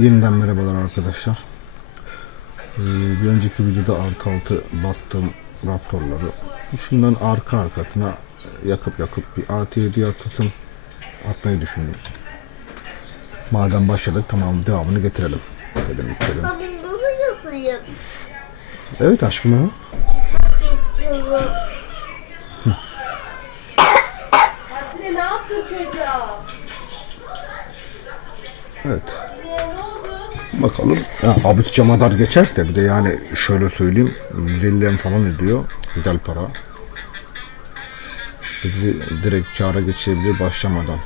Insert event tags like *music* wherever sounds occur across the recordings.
Yeniden merhabalar arkadaşlar. Ee, bir önceki videoda artı altı bastığım raptorları şundan arka arkasına yakıp yakıp bir artı yedi atasım atmayı düşündüm. Madem başladık tamam devamını getirelim dedim istedim. Bunu yapayım. Evet aşkım. Aslı ne yaptın çocuğa? Evet. Bakalım. Ya, avuç camadar geçer de bir de yani şöyle söyleyeyim 150 em falan ediyor. Güzel para. Bizi direkt kâra geçirebilir başlamadan.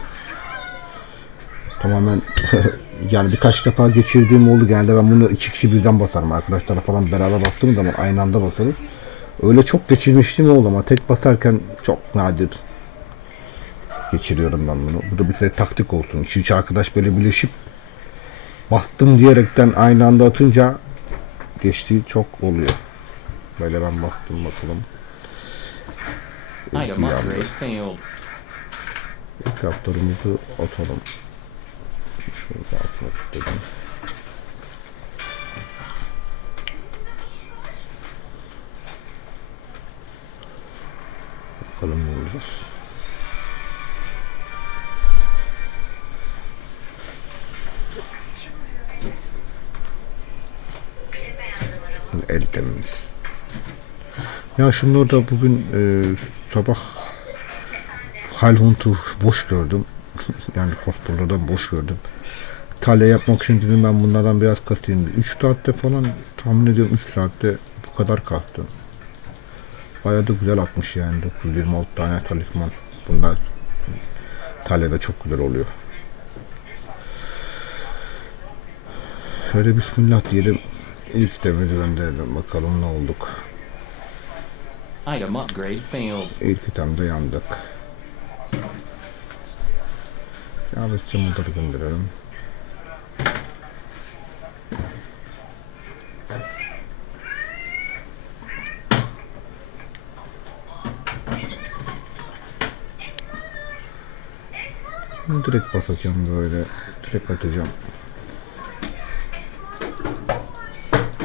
Tamamen *laughs* yani birkaç defa geçirdiğim oldu. Genelde ben bunu iki kişi birden basarım. Arkadaşlarla falan beraber baktığım zaman aynı anda basarız. Öyle çok geçirmiştim oldu ama tek basarken çok nadir geçiriyorum ben bunu. Bu da bize taktik olsun. 2-3 arkadaş böyle birleşip bastım diyerekten aynı anda atınca geçtiği çok oluyor. Böyle ben bastım bakalım. Item İyi upgrade yaptı. failed. İlk raptorumuzu atalım. Şunu da atmak istedim. Bakalım ne olacak. El temiz. Ya şunu orada bugün e, sabah Halhunt'u boş gördüm. *laughs* yani Kosporlu'dan boş gördüm. Talya yapmak için dedim ben bunlardan biraz kasayım. 3 saatte falan tahmin ediyorum 3 saatte bu kadar kastım. Bayağı da güzel atmış yani 926 tane talisman. Bunlar Talya'da çok güzel oluyor. Şöyle bismillah diyelim. İlk gönderelim bakalım ne olduk. Item upgrade failed. İlk itemde yandık. Yalnızca bunları gönderelim. Direkt basacağım böyle. Direkt atacağım.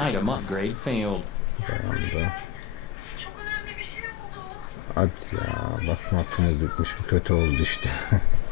Item upgrade failed. Dayandı. Hadi ya basma hakkımız bitmiş. Bu kötü oldu işte. *laughs*